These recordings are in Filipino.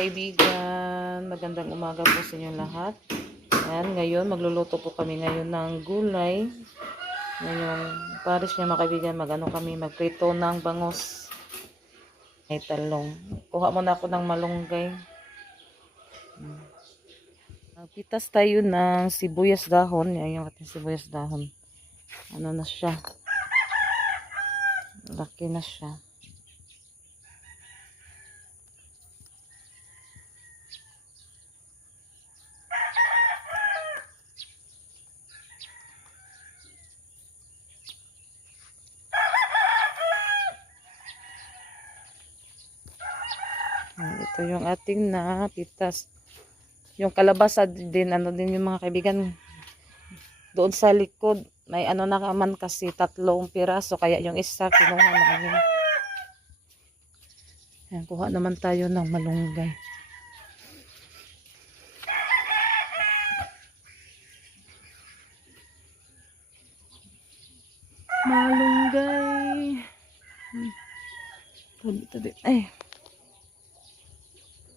kaibigan, magandang umaga po sa inyo lahat. Ayan, ngayon magluluto po kami ngayon ng gulay. Ngayong pares niya mga kaibigan, magprito ng bangos. May talong. Kuha muna ako ng malunggay. Pitas tayo ng sibuyas dahon. Yan yung ating sibuyas dahon. Ano na siya? Laki na siya. Ito yung ating napitas. Yung kalabasa din, ano din yung mga kaibigan, doon sa likod, may ano naman kasi 3 piraso, kaya yung isa kinuha namin. Ayan, kuha naman tayo ng malunggay. Malunggay. Tabi. Ay.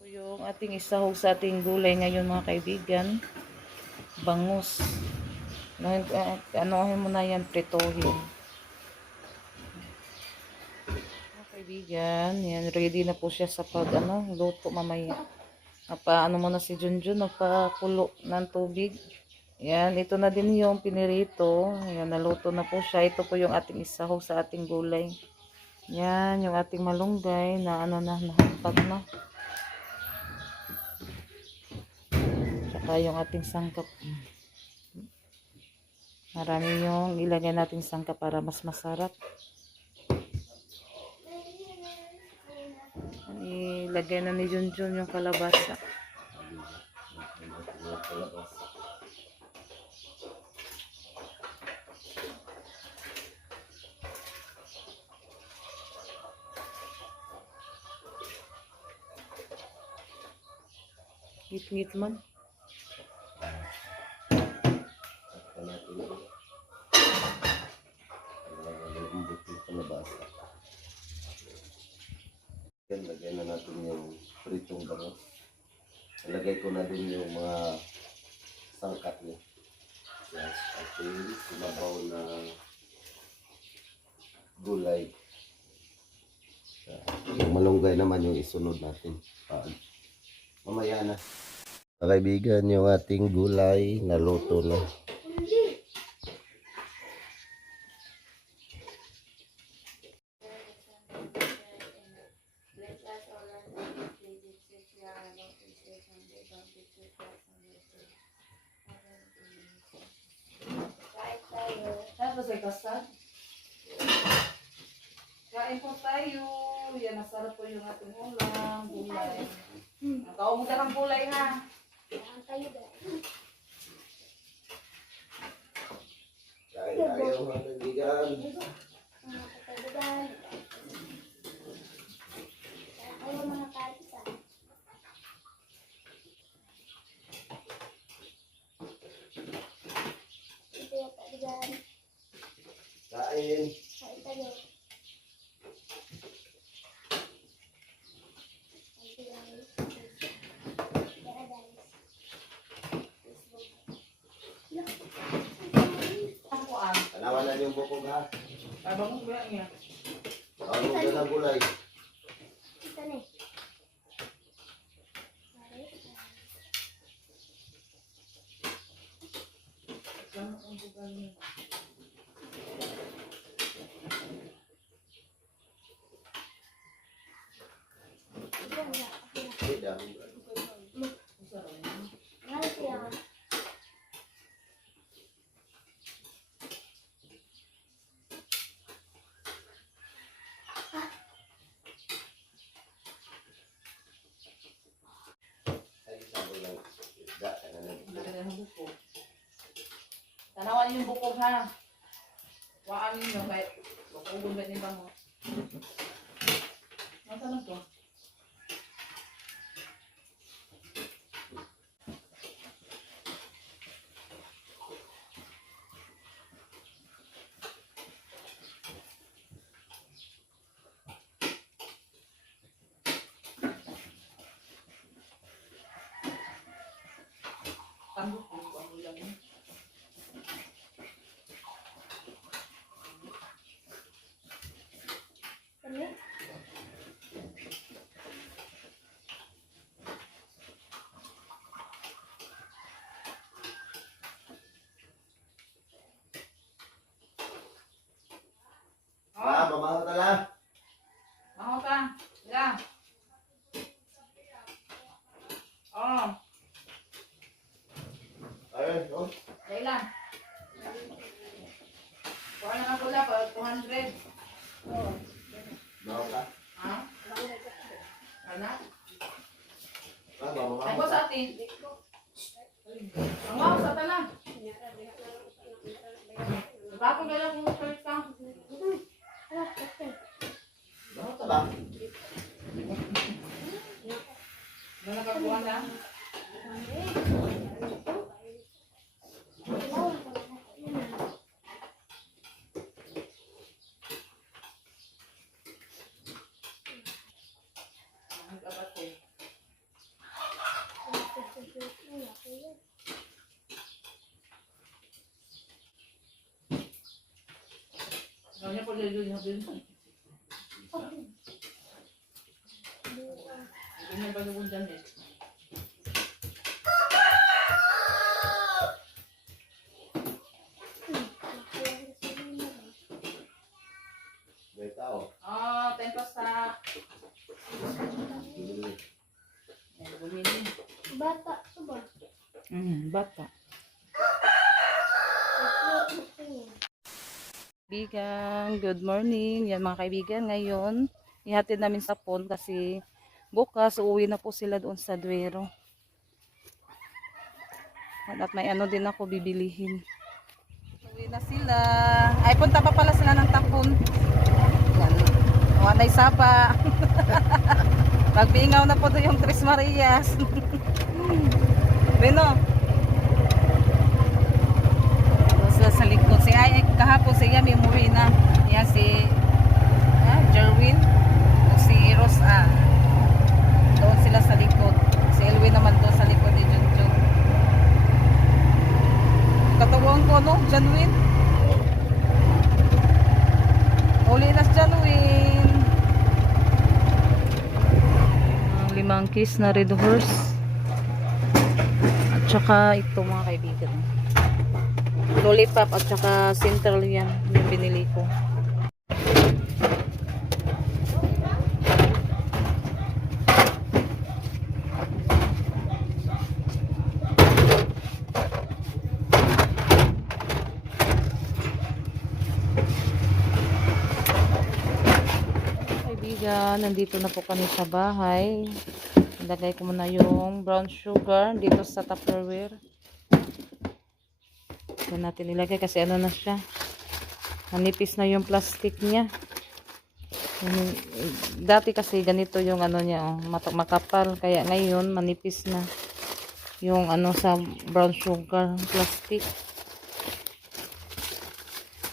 Ito yung ating isahog sa ating gulay ngayon mga kaibigan. Bangus. Anuhin mo na yan, pritohin. Mga kaibigan, yan, ready na po siya sa luto mamaya. Ano mo na si Junjun, nagpakulo ng tubig. Yan, ito na din yung pinirito. Yan, naluto na po siya. Ito po yung ating isahog sa ating gulay. Yan, yung ating malunggay na nahagpag na. Tsaka yung ating sangkap. Marami yung ilagay natin sangkap para mas masarap. Ilagay na ni Junjun yung kalabasa. Ngit-ngit man. Lagyan na natin yung pritong bangos. Ilagay ko na din yung mga sangkap niya. Yes, ating sinabaw na gulay. Yung malunggay naman yung isunod natin. Mamaya na. Mga kaibigan, yung ating gulay naluto na. Tapos ay kasad. Kain po tayo. Yan, masarap po yung ating ulam. Gulay. Kaumog ka ng gulay ha. Kain tayo mga kaibigan. Kain. Tanawan na yung bukog ha. Ay, bangus ba niya? Ano ba ng gulay? Tanawan yung bukog ha. Waan ninyo kahit bukog ba din bangus. Nasaan to? Ah, mamaho ta lang. Ako ka. Yeah. Oh, Ayun, oh. kailan? Kuha na nga pula pa, 200. Mamaho ka. Ha? Ano? Ah, mamaho Ay, ka. boss atin. Ang mga sa tala. Bakit kailan kung first ka? Mamaho ta ba? Ano nakakuha na? Ang kapatid. Gawin niya po lalo niya din. Hindi niya ba nung dyan eh? May tao. Oh, tempos sa... Bumili. Bata ko ba? Bata. Kaibigan, good morning. Yan mga kaibigan, ngayon ihatid namin sa pond kasi bukas uuwi na po sila doon sa Duero. At may ano din ako bibilihin. Uwi na sila. Ay, punta pa pala sila ng Tapon. Yan. Wanay Sapa. Pagbingaw na po doon yung Tres Marias. Beno. Sa likod. Si ay kahapon siya may umuwi na. Yan si Jerwin. O si Rosa. Doon sila sa likod. Si Elwin naman doon sa likod ni Junjun. Katuwang ko no, Janwin. Uli na si Janwin. Ang 5 kiss na red horse. At saka ito mga kaibigan. Lollipop at saka Central yan. Yung binili ko. Kaibigan, nandito na po kami sa bahay. Ilagay ko muna yung brown sugar dito sa Tupperware. Ito natin ilagay kasi ano na siya. Manipis na yung plastic niya. Dati kasi ganito yung ano niya, oh, makapal. Kaya ngayon manipis na yung ano sa brown sugar plastic.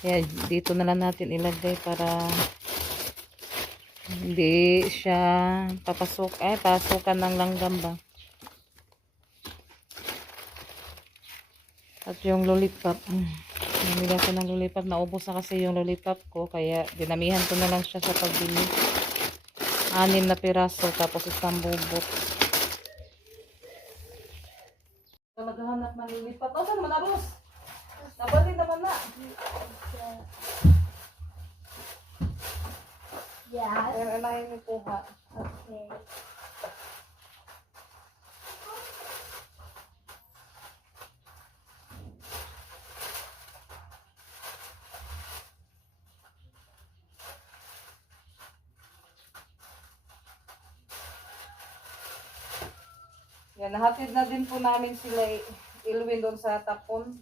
Kaya dito na lang natin ilagay para hindi siya pasukan ng langgam ba. At yung lollipop, namila ko ng lollipop, naubos na kasi yung lollipop ko, kaya dinamihan ko na lang siya sa pagbili. 6 na piraso, tapos isang bubot. Naghahanap ng lollipop. O, saan naman abos? Nabalik naman na. Yes. Ayan, anahin yung kuha. Okay. Yan, nahatid na din po namin sila Ilwin doon sa Tapon.